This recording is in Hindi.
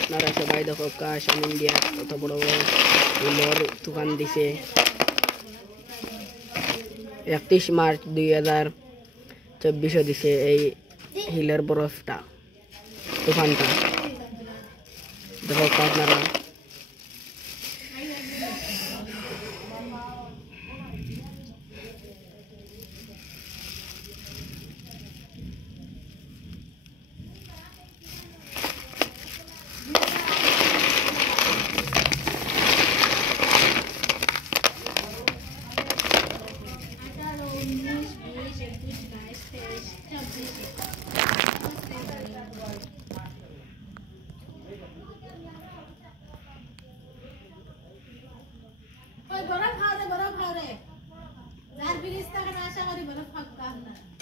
আপনারা সবাই দেখো কাশন ইন্ডিয়া কত বড় বড় ফুলের দোকান দিছে। 31 মার্চ 2024 দিছে এই হিলের বরফটা দোকানটা দেখো আপনারা। बर्फ खाओ रे, जार ब्रिज तक आशा करी बर्फ खाओ।